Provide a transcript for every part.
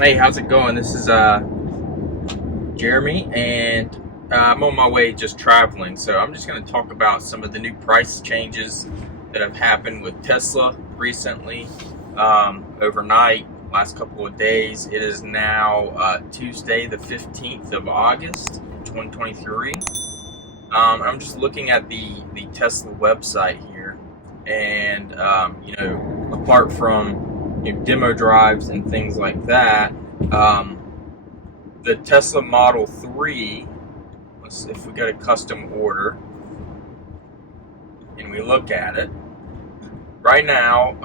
Hey, how's it going? This is Jeremy, and I'm on my way just traveling. So I'm just going to talk about some of the new price changes that have happened with Tesla recently, overnight, last couple of days. It is now Tuesday, the 15th of August, 2023. I'm just looking at the Tesla website here, and apart from demo drives and things like that, the Tesla Model 3, if we go to custom order and we look at it right now,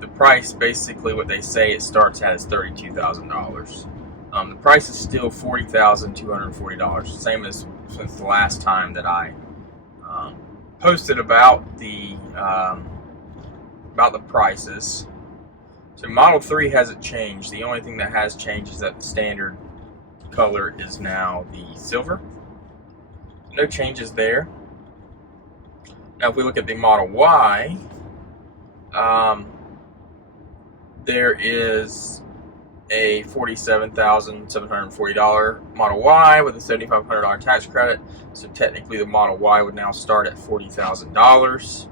the price, basically what they say it starts at, is $32,000. The price is still $40,240, same as since the last time that I posted about the prices. So Model 3 hasn't changed. The only thing that has changed is that the standard color is now the silver. No changes there. Now if we look at the Model Y, there is a $47,740 Model Y with a $7,500 tax credit. So technically the Model Y would now start at $40,000.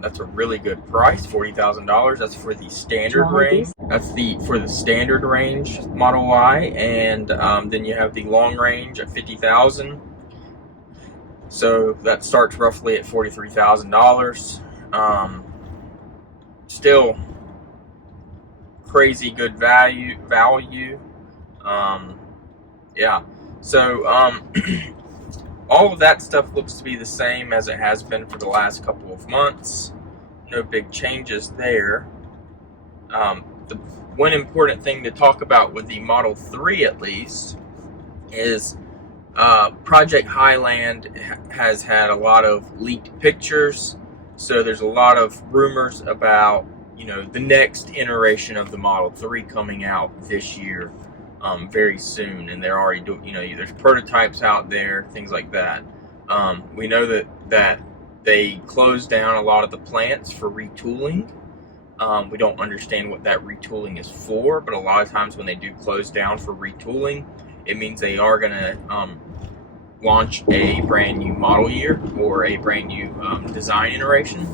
That's a really good price, $40,000. That's for the standard range. That's for the standard range Model Y, and then you have the long range at $50,000. So that starts roughly at $43,000. Still crazy good value. Yeah. So all of that stuff looks to be the same as it has been for the last couple of months. No big changes there. The one important thing to talk about with the Model 3, at least, is Project Highland has had a lot of leaked pictures. So there's a lot of rumors about, the next iteration of the Model 3 coming out this year. Very soon, and they're already doing, there's prototypes out there, things like that. We know that they closed down a lot of the plants for retooling. We don't understand what that retooling is for, but a lot of times when they do close down for retooling, it means they are going to launch a brand new model year or a brand new design iteration,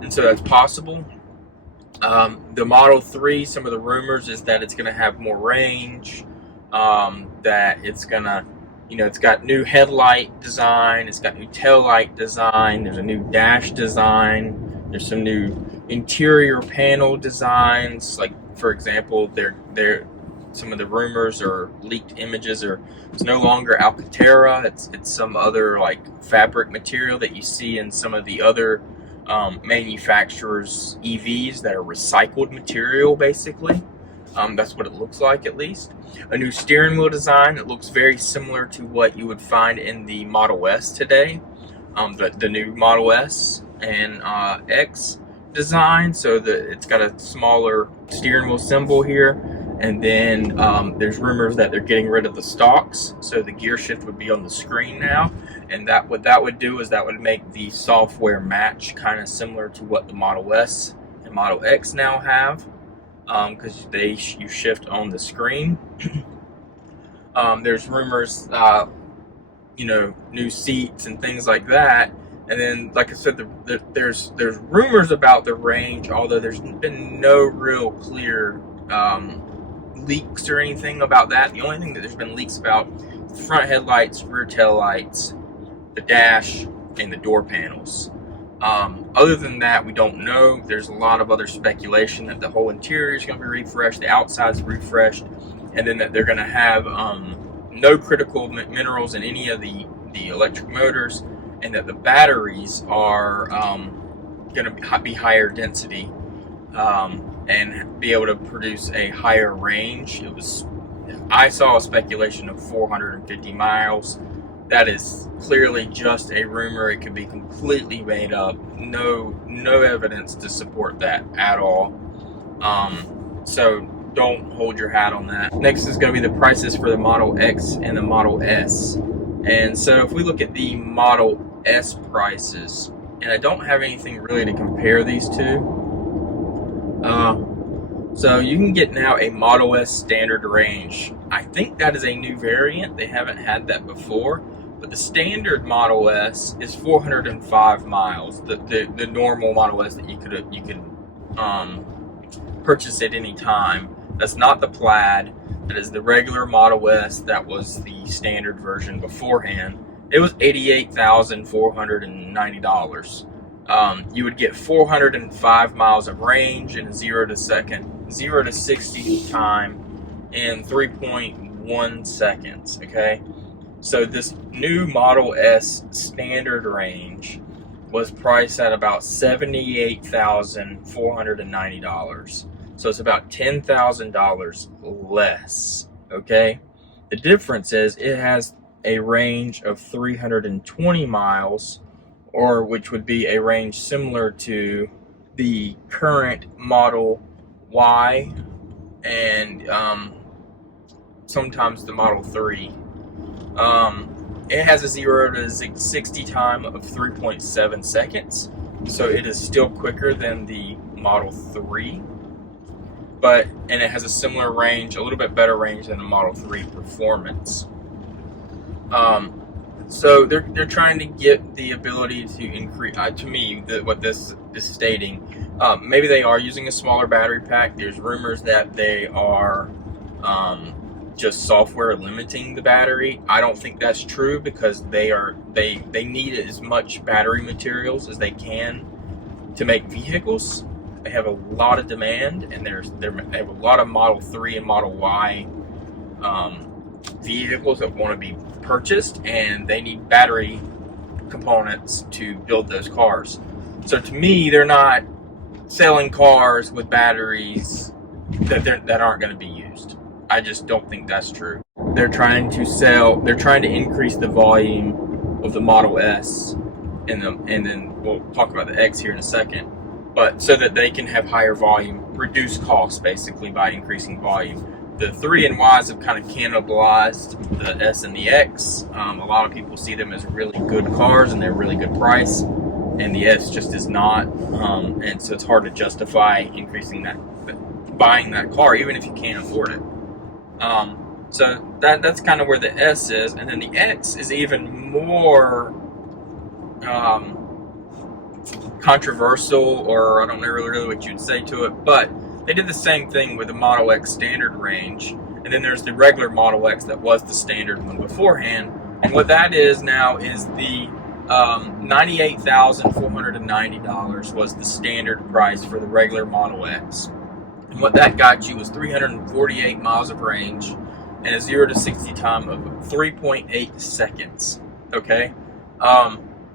and so that's possible. The Model 3, some of the rumors is that it's going to have more range, that it's going to, it's got new headlight design, it's got new tail light design, there's a new dash design, there's some new interior panel designs. Like, for example, some of the rumors or leaked images it's no longer Alcantara, it's some other like fabric material that you see in some of the other manufacturers' EVs that are recycled material, basically. That's what it looks like, at least. A new steering wheel design that looks very similar to what you would find in the Model S today, the new Model S and X design. So it's got a smaller steering wheel symbol here, and then there's rumors that they're getting rid of the stalks, so the gear shift would be on the screen now. And what that would do is that would make the software match kind of similar to what the Model S and Model X now have, because you shift on the screen. There's rumors, new seats and things like that. And then, like I said, there's rumors about the range, although there's been no real clear leaks or anything about that. The only thing that there's been leaks about: front headlights, rear tail lights, the dash, and the door panels. Other than that, we don't know. There's a lot of other speculation that the whole interior is going to be refreshed, the outside's refreshed, and then that they're going to have no critical minerals in any of the electric motors, and that the batteries are going to be higher density and be able to produce a higher range. I saw a speculation of 450 miles. That is clearly just a rumor. It could be completely made up. No evidence to support that at all. So don't hold your hat on that. Next is going to be the prices for the Model X and the Model S. And so if we look at the Model S prices, and I don't have anything really to compare these two. So you can get now a Model S standard range. I think that is a new variant. They haven't had that before. But the standard Model S is 405 miles. The normal Model S that you could purchase at any time. That's not the Plaid. That is the regular Model S. That was the standard version beforehand. It was $88,490. You would get 405 miles of range and 0 to 60 time in 3.1 seconds. Okay, so this new Model S standard range was priced at about $78,490. So it's about $10,000 less. Okay, the difference is it has a range of 320 miles, or which would be a range similar to the current Model Y and sometimes the Model 3. It has a 0 to 60 time of 3.7 seconds, so it is still quicker than the Model 3, and it has a similar range, a little bit better range than the Model 3 Performance. So they're trying to get the ability to increase. To me, what this is stating, maybe they are using a smaller battery pack. There's rumors that they are just software limiting the battery. I don't think that's true, because they need as much battery materials as they can to make vehicles. They have a lot of demand, and they have a lot of Model 3 and Model Y vehicles that want to be purchased, and they need battery components to build those cars. So to me, they're not selling cars with batteries that aren't going to be used. I just don't think that's true. They're trying to increase the volume of the Model S, and then we'll talk about the X here in a second, but so that they can have higher volume, reduce costs basically by increasing volume. The 3 and Ys have kind of cannibalized the S and the X. A lot of people see them as really good cars, and they're really good price, and the S just is not. And so it's hard to justify buying that car, even if you can't afford it. So that's kind of where the S is, and then the X is even more controversial, or I don't know really what you'd say to it, but they did the same thing with the Model X standard range, and then there's the regular Model X that was the standard one beforehand. And what that is now is the $98,490 was the standard price for the regular Model X. And what that got you was 348 miles of range and a 0 to 60 time of 3.8 seconds. Okay,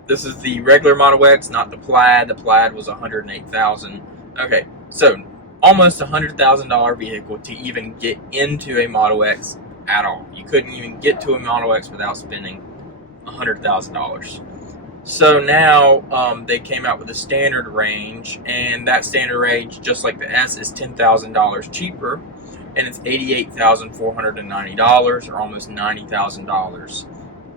this is the regular Model X, not the Plaid. The Plaid was $108,000. Okay, so almost $100,000 vehicle to even get into a Model X at all. You couldn't even get to a Model X without spending $100,000. So now they came out with a standard range, and that standard range, just like the S, is $10,000 cheaper, and it's $88,490, or almost $90,000.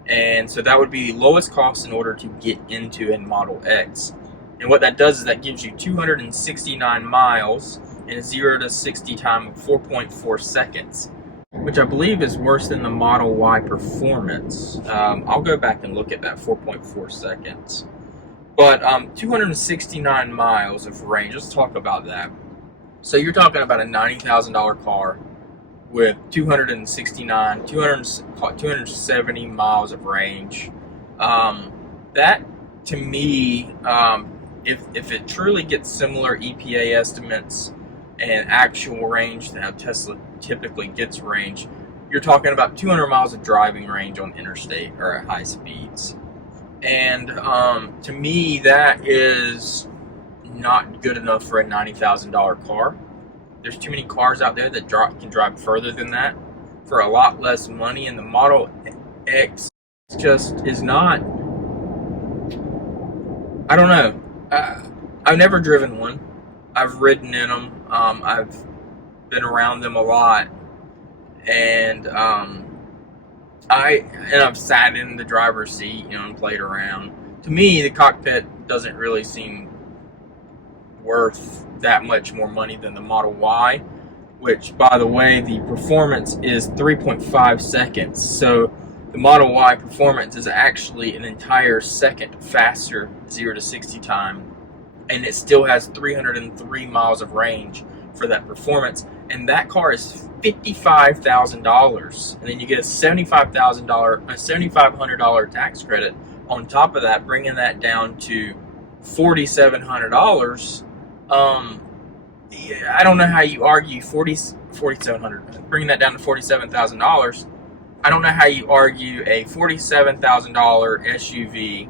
And so that would be the lowest cost in order to get into a Model X. And what that does is that gives you 269 miles and a 0 to 60 time of 4.4 seconds, which I believe is worse than the Model Y Performance. I'll go back and look at that 4.4 seconds. But 269 miles of range, let's talk about that. So you're talking about a $90,000 car with 270 miles of range. That, to me, if it truly gets similar EPA estimates and actual range to how Tesla typically gets range, you're talking about 200 miles of driving range on interstate or at high speeds. And to me, that is not good enough for a $90,000 car. There's too many cars out there that can drive further than that for a lot less money, and the Model X just is not. I don't know. I've never driven one. I've ridden in them. I've been around them a lot, and I've sat in the driver's seat, and played around. To me, the cockpit doesn't really seem worth that much more money than the Model Y. which, by the way, the performance is 3.5 seconds. So the Model Y performance is actually an entire second faster 0 to 60 time, and it still has 303 miles of range for that performance. And that car is $55,000, and then you get a $7,500 tax credit on top of that, bringing that down to $4,700. I don't know how you argue $4,700, bringing that down to $47,000. I don't know how you argue a $47,000 SUV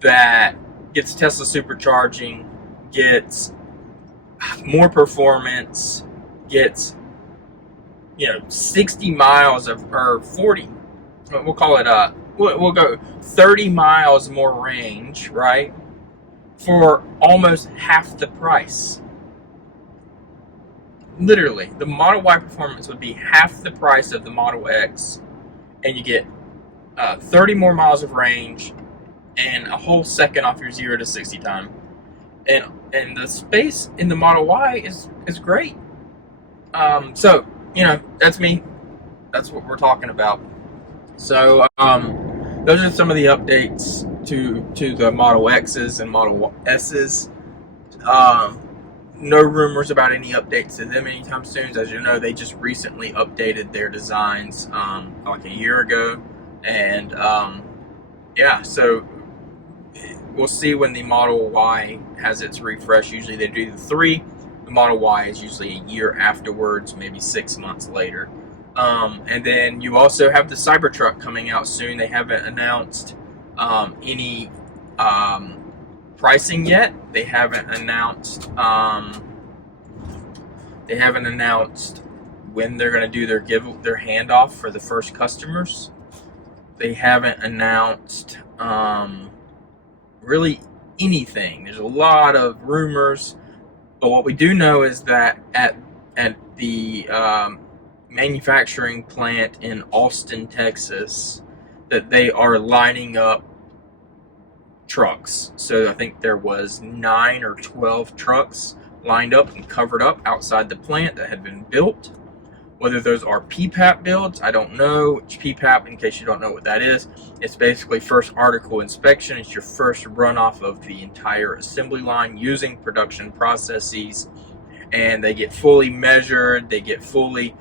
that gets Tesla supercharging, gets more performance, gets 60 miles of, or 40, we'll call it we'll go 30 miles more range, right, for almost half the price. Literally, the Model Y performance would be half the price of the Model X, and you get 30 more miles of range and a whole second off your 0 to 60 time. And the space in the Model Y is great. So, that's me. That's what we're talking about. So, those are some of the updates to the Model X's and Model S's. No rumors about any updates to them anytime soon. As you know, they just recently updated their designs like a year ago. And yeah, so we'll see when the Model Y has its refresh. Usually they do the 3. The Model Y is usually a year afterwards, maybe 6 months later. And then you also have the Cybertruck coming out soon. They haven't announced any pricing yet. They haven't announced when they're going to do their handoff for the first customers. They haven't announced really anything. There's a lot of rumors, but what we do know is that at the manufacturing plant in Austin, Texas, that they are lining up trucks. So I think there was 9 or 12 trucks lined up and covered up outside the plant that had been built. Whether those are PPAP builds, I don't know. PPAP, in case you don't know what that is, it's basically first article inspection. It's your first runoff of the entire assembly line using production processes, and they get fully measured, they get fully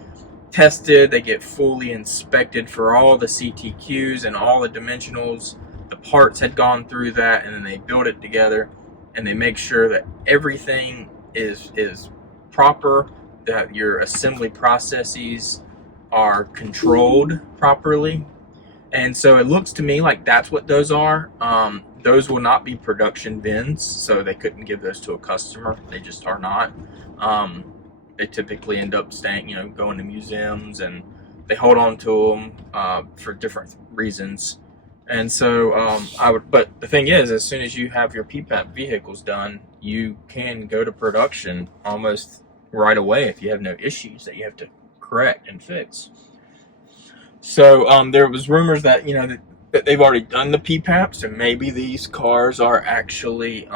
tested, they get fully inspected for all the CTQs and all the dimensionals. The parts had gone through that, and then they build it together, and they make sure that everything is proper, that your assembly processes are controlled properly. And so it looks to me like that's what those are. Those will not be production bins, so they couldn't give those to a customer. They just are not. They typically end up staying, going to museums, and they hold on to them for different reasons. And so but the thing is, as soon as you have your PPAP vehicles done, you can go to production almost right away if you have no issues that you have to correct and fix. So there was rumors that that they've already done the PPAP, so maybe these cars are actually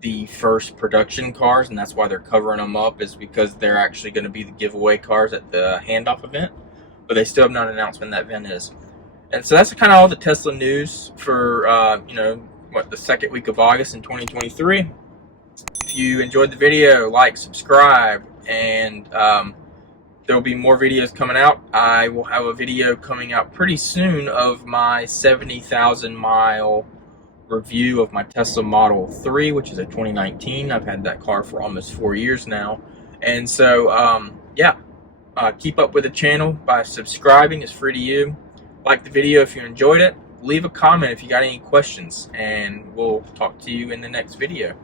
the first production cars, and that's why they're covering them up, is because they're actually going to be the giveaway cars at the handoff event. But they still have not announced when that event is. And so that's kind of all the Tesla news for the second week of August in 2023. If you enjoyed the video, like, subscribe, and there will be more videos coming out. I will have a video coming out pretty soon of my 70,000 mile review of my Tesla Model 3, which is a 2019. I've had that car for almost 4 years now. And so, yeah, keep up with the channel by subscribing. It's free to you. Like the video if you enjoyed it. Leave a comment if you got any questions, and we'll talk to you in the next video.